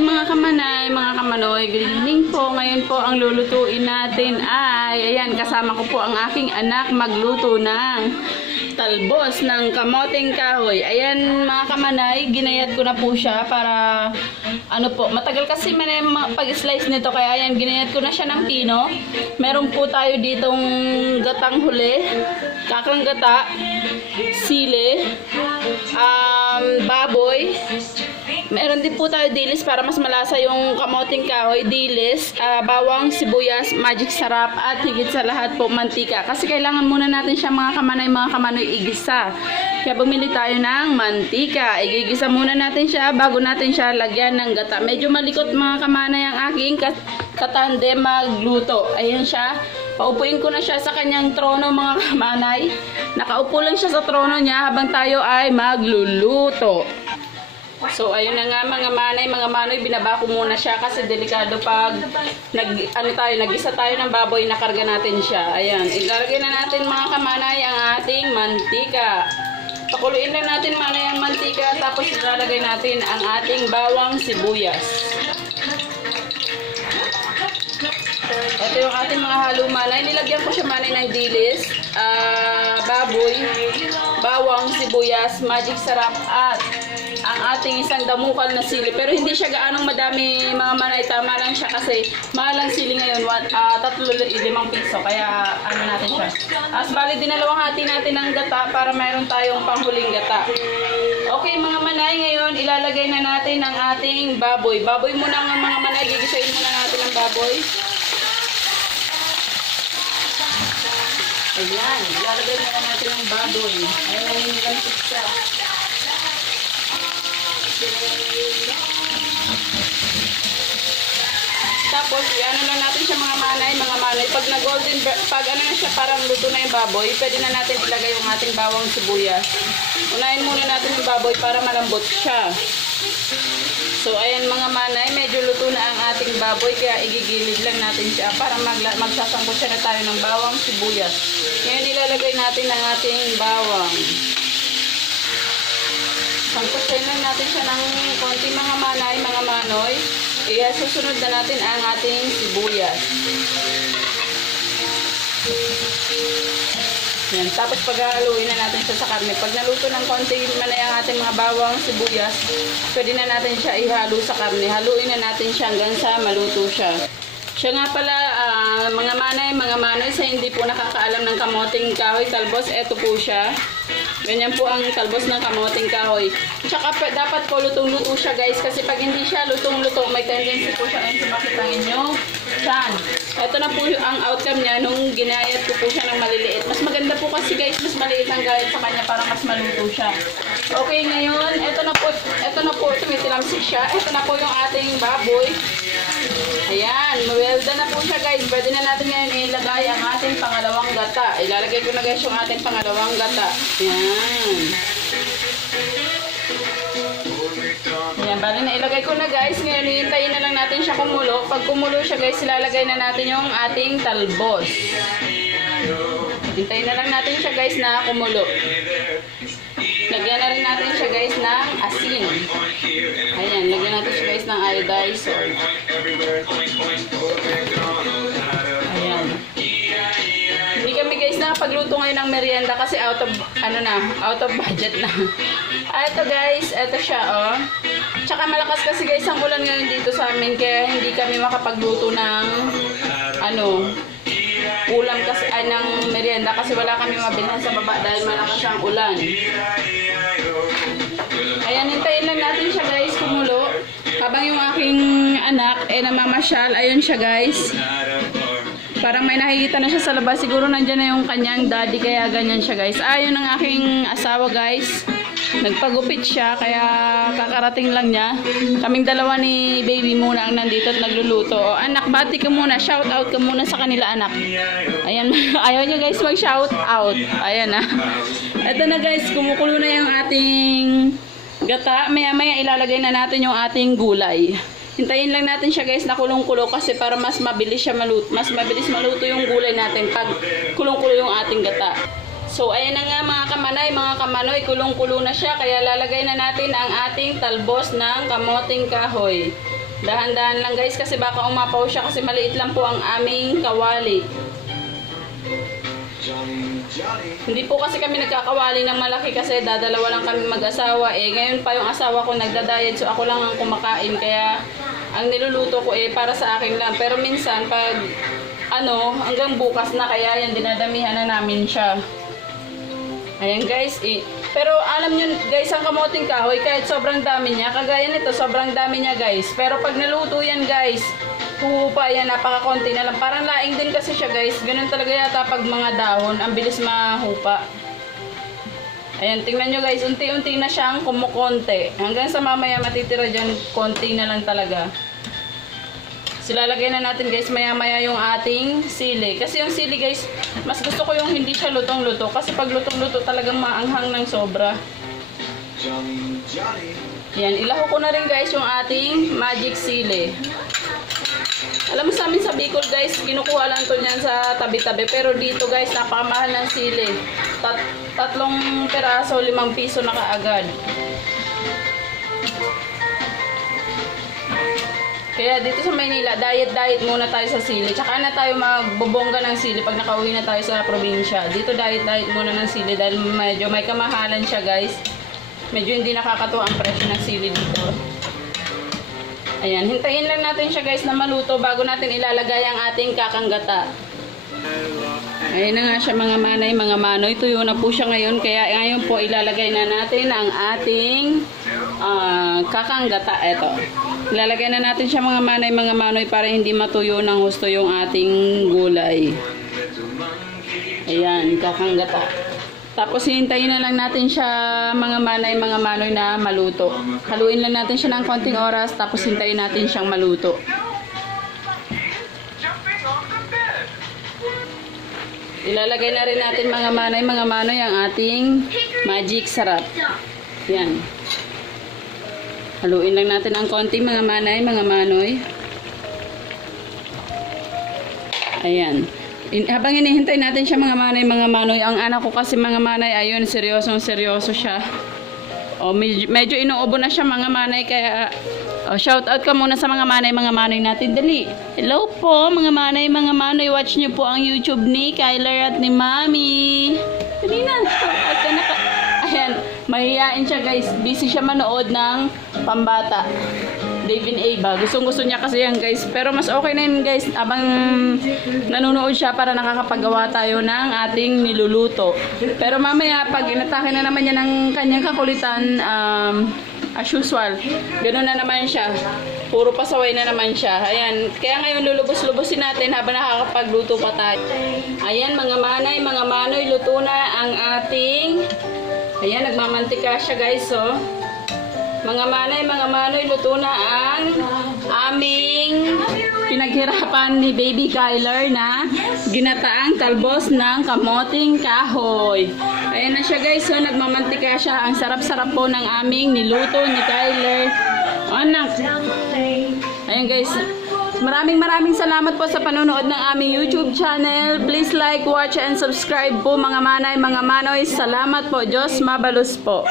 Hi mga kamanay, mga kamanoy, good evening po. Ngayon po ang lulutuin natin ay, ayan, kasama ko po ang aking anak magluto ng talbos ng kamoting kahoy. Ayan mga kamanay, ginayat ko na po siya para, ano po, matagal kasi pag-slice nito, kaya ayan, ginayat ko na siya ng pino. Meron po tayo ditong gatang huli, kakang gata, sili, baboy. Meron din po tayo dilis para mas malasa yung kamoting kahoy, dilis, bawang, sibuyas, magic sarap, at higit sa lahat po mantika. Kasi kailangan muna natin siya mga kamanoy igisa. Kaya bumili tayo ng mantika. Igigisa muna natin siya bago natin siya lagyan ng gata. Medyo malikot mga kamanay ang aking katande magluto. Ayan siya. Paupuin ko na siya sa kanyang trono mga kamanay. Nakaupo lang siya sa trono niya habang tayo ay magluluto. So ayun na nga mga manoy, binaba ko muna siya kasi delikado pag nag-isa tayo ng baboy, nakarga natin siya. Ayan, ilalagay na natin mga kamanay ang ating mantika. Pakuluin lang natin manay ang mantika, tapos ilalagay natin ang ating bawang sibuyas. Ito yung ating mga halo manay. Nilagyan ko siya manay ng dilis, baboy, bawang, sibuyas, magic sarap, at ang ating isang damukal na sili. Pero hindi siya gaanong madami mga manay. Tama lang siya kasi mahal ang sili ngayon. 3-5 piso. Kaya ano natin siya. As bali dinalawang hati natin ng gata para mayroon tayong panghuling gata. Okay mga manay, ngayon ilalagay na natin ang ating baboy. Baboy muna nga mga manay. Gigisayin muna natin ang baboy. Ayan, ilalagay muna natin ang baboy. Ayan, naninilantik siya. Tapos, i-ano lang natin siya mga manay. Pag na-golden, pag ano na siya, parang luto na yung baboy, pwede na natin ilagay yung ating bawang sibuyas. Unahin muna natin yung baboy para malambot siya. So, ayan mga manay, medyo luto na ang ating baboy, kaya igigilid lang natin siya para magsasangkot siya na tayo ng bawang sibuyas. Ngayon, ilalagay natin ang ating bawang. Sangkutin lang natin siya ng konti mga manay, mga manoy. Susunod na natin ang ating sibuyas. Yan. Tapos paghaluin na natin siya sa karne. Pag naluto ng konti manay ang ating mga bawang sibuyas, pwede na natin siya ihalo sa karne. Haluin na natin siya hanggang sa maluto siya. Siya nga pala, mga manoy, sa hindi po nakakaalam ng kamoting kahoy talbos, eto po siya. Ganyan po ang talbos ng kamoting kahoy. Tsaka dapat po lutong-luto siya guys, kasi pag hindi siya lutong-luto, may tendency po siya na sumakit ang inyong tiyan. Ito na po ang outcome niya nung ginayat ko po siya ng maliliit. Mas maganda po kasi guys, mas maliit ang gayat sa kanya para mas maluto siya. Okay, ngayon, ito na po, tumitilamsik siya. Ito na po yung ating baboy. Ayan, well done na po siya guys. Pwede na natin ngayon ilagay ang ating pangalawang gata. Ilalagay ko na guys yung ating pangalawang gata. Ayan. Ayan, bali na ilagay ko na guys. Ngayon, hihintayin na lang natin siya kumulo. Pag kumulo siya guys, ilalagay na natin yung ating talbos. Hintayin na lang natin siya guys na kumulo. Lagyan na rin natin siya guys ng asin. Ayan, lagyan natin siya guys ng iodized salt. Ayan. Hindi kami guys nakapagluto ngayon ng merienda kasi out of budget na. Ito guys, ito siya oh. Tsaka malakas kasi guys ang ulan ngayon dito sa amin, kaya hindi kami makapagluto ng ulam kasi ng merienda kasi wala kami mabilhan sa baba dahil malakas ang ulan. Ayan, hintayin lang natin siya guys kumulo. Habang yung aking anak namamasyal, ayun siya guys. Parang may nakikita na siya sa labas. Siguro nandyan na yung kanyang daddy, kaya ganyan siya guys. Ayun ang aking asawa guys. Nagpagupit siya, kaya kakarating lang niya. Kaming dalawa ni baby muna ang nandito at nagluluto. O, anak, bati ka muna. Shout out ka muna sa kanila, anak. Ayan, ayaw niya guys mag-shout out. Ayan na. Ito na guys, kumukulo na yung ating gata. Maya-maya ilalagay na natin yung ating gulay. Hintayin lang natin siya guys na kulong-kulo kasi para mas mabilis siya maluto. Mas mabilis maluto yung gulay natin pag kulong-kulo yung ating gata. So, ayan na nga mga kamanay, mga kamanoy, kulong-kulo na siya. Kaya lalagay na natin ang ating talbos ng kamoting kahoy. Dahan-dahan lang guys kasi baka umapaw siya kasi maliit lang po ang aming kawali. Hindi po kasi kami nagkakawali ng malaki kasi dadalawa lang kami mag-asawa. Ngayon pa yung asawa ko nagda-diet so ako lang ang kumakain kaya ang niluluto ko para sa akin lang. Pero minsan pag hanggang bukas na kaya yan dinadamihan na namin siya. Ayan guys, pero alam nyo guys, ang kamoting kahoy kahit sobrang dami niya, kagaya nito sobrang dami niya guys. Pero pag naluto yan guys, huhupa yan, napaka-konti na lang. Parang laing din kasi siya guys, ganun talaga yata pag mga dahon, ang bilis mahupa. Ayan, tingnan nyo guys, unti-unti na siyang kumukonti. Hanggang sa mamaya matitira dyan, konti na lang talaga. Silalagay na natin guys maya-maya yung ating sili. Kasi yung sili guys, mas gusto ko yung hindi siya lutong-luto. Kasi pag lutong-luto talagang maanghang ng sobra. Yan, ilaho ko na rin guys yung ating magic sili. Alam mo sa amin sa Bicol guys, kinukuha lang to niyan sa tabi-tabi. Pero dito guys, napakamahal ng sili. Tatlong peraso, 5 piso na kaagad. Kaya dito sa Maynila, diet muna tayo sa sili. Tsaka na tayo magbobongga ng sili pag nakauwi na tayo sa probinsya. Dito diet muna ng sili dahil medyo may kamahalan siya guys. Medyo hindi nakakatuwa ang presyo ng sili dito. Ayan, hintayin lang natin siya guys na maluto bago natin ilalagay ang ating kakanggata. Ayan na nga siya mga manay, mga manoy. Tuyo na po siya ngayon. Kaya ngayon po ilalagay na natin ang ating kakanggata. Ito. Ilalagay na natin siya mga manay, mga manoy para hindi matuyo ng husto yung ating gulay. Ayan, kakanggata. Tapos hintayin na lang natin siya mga manay, mga manoy na maluto. Haluin lang natin siya ng konting oras tapos hintayin natin siyang maluto. Ilalagay na rin natin mga manay, mga manoy ang ating magic sarap. Yan. Haluin lang natin ang konti mga manay, mga manoy. Ayan. Habang hinihintay natin siya mga manay, mga manoy, ang anak ko kasi mga manay, ayun, seryoso siya. Medyo inuubo na siya mga manay, kaya shout out ka muna sa mga manay, mga manoy natin. Dali. Hello po mga manay, mga manoy. Watch niyo po ang YouTube ni Kyler at ni Mami. Dali na. Shout out ka na. Ayan. Mahihain siya guys. Busy siya manood ng pambata. David Ava. Gustong-gusto niya kasi yan guys. Pero mas okay na yun guys. Abang nanonood siya para nakakapagawa tayo ng ating niluluto. Pero mamaya pag inatake na naman niya ng kanyang kakulitan, as usual, ganoon na naman siya. Puro pasaway na naman siya. Ayan. Kaya ngayon lulubos-lubosin natin habang nakakapagluto pa tayo. Ayan mga manay, mga manoy, luto na ang ating... Ayan, nagmamantika siya guys, oh. Mga manay, mga manoy, luto na ang aming pinaghirapan ni Baby Kyler na ginataang talbos ng kamoting kahoy. Ayan na siya guys, so nagmamantika siya. Ang sarap-sarap po ng aming niluto ni Kyler. Anak. Ayan guys, maraming salamat po sa panonood ng aming YouTube channel. Please like, watch, and subscribe po mga manay, mga manoy. Salamat po. Diyos mabalus po.